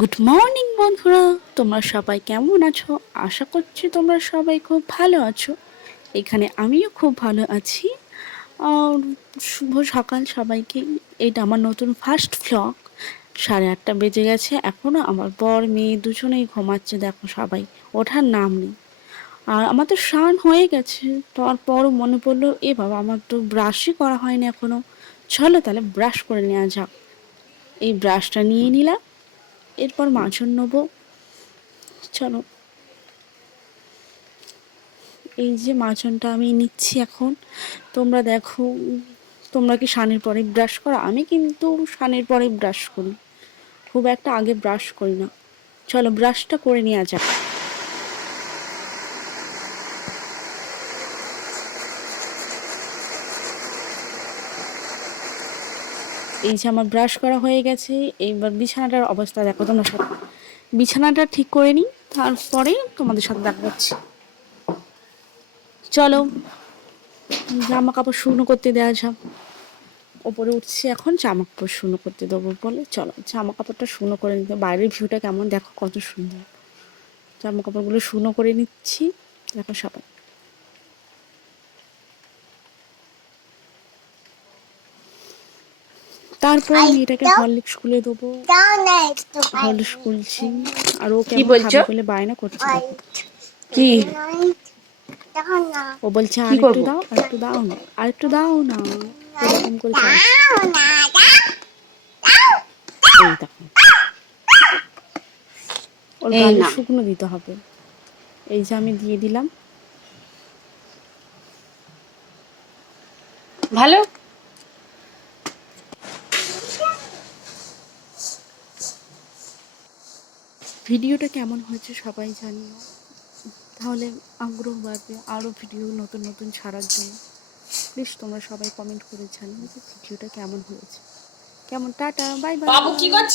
Good morning বন্ধুরা, তোমরা সবাই কেমন আছো? আশা করছি তোমরা সবাই খুব ভালো আছো। এখানে আমিও খুব ভালো আছি। আর শুভ সকাল সবাইকে। এটা আমার নতুন ফার্স্ট ভ্লগ। 8:30 বেজে গেছে, এখনও আমার বর মেয়ে দুজনেই ঘুমাচ্ছে। দেখো, সবাই ওঠার নাম নেই। আর আমার তো স্নান হয়ে গেছে, তারপরও মনে পড়লো এ বাবা, আমার তো ব্রাশই করা হয়নি এখনও। চলো তাহলে ব্রাশ করে নেওয়া যাক। এই ব্রাশটা নিয়ে নিলাম, এরপর মাজন নেবো। চলো, এই যে মাজনটা আমি নিচ্ছি এখন। তোমরা দেখো, তোমরা কি স্নানের পরে ব্রাশ করো? আমি কিন্তু স্নানের পরে ব্রাশ করি, খুব একটা আগে ব্রাশ করি না। চলো ব্রাশটা করে নেওয়া যাক। এই যে আমার ব্রাশ করা হয়ে গেছে, এইবার বিছানাটার অবস্থা দেখো তোমরা সব। বিছানাটা ঠিক করে নিই, তারপরে তোমাদের সাথে দেখা হচ্ছে। চলো জামা কাপড় শুকনো করতে দেওয়া যাক। ওপরে উঠছি এখন, জামা কাপড় শুকনো করতে দেবো বলে। চলো জামা কাপড়টা শুকনো করে নিতে। বাইরের ভিউটা কেমন দেখো, কত সুন্দর। জামা কাপড়গুলো শুকনো করে নিচ্ছি, দেখো সবাই। তারপর মেয়েটাকে হরলিক্স খুলে দেবো। হরলিক্স খুলছি, আর ও কি কেমন বলছো? খাবে বলে বায়না করছে দেখো। কি ও বলছে কি আর একটু করব? দাও, আর একটু দাও না, আর একটু দাও না, এরকম করে চাইছে। এই দেখো, ওর এই গালে না, শুকনো দিতে হবে। এই যে আমি দিয়ে দিলাম। ভালো। ভিডিওটা কেমন হয়েছে সবাই জানিও, তাহলে আগ্রহ বাড়বে আরও ভিডিও নতুন নতুন ছাড়ার জন্য। প্লিজ তোমরা সবাই কমেন্ট করে জানিও যে ভিডিওটা কেমন হয়েছে। কেমন, টাটা, বাই বাবু কি বাই। করছে?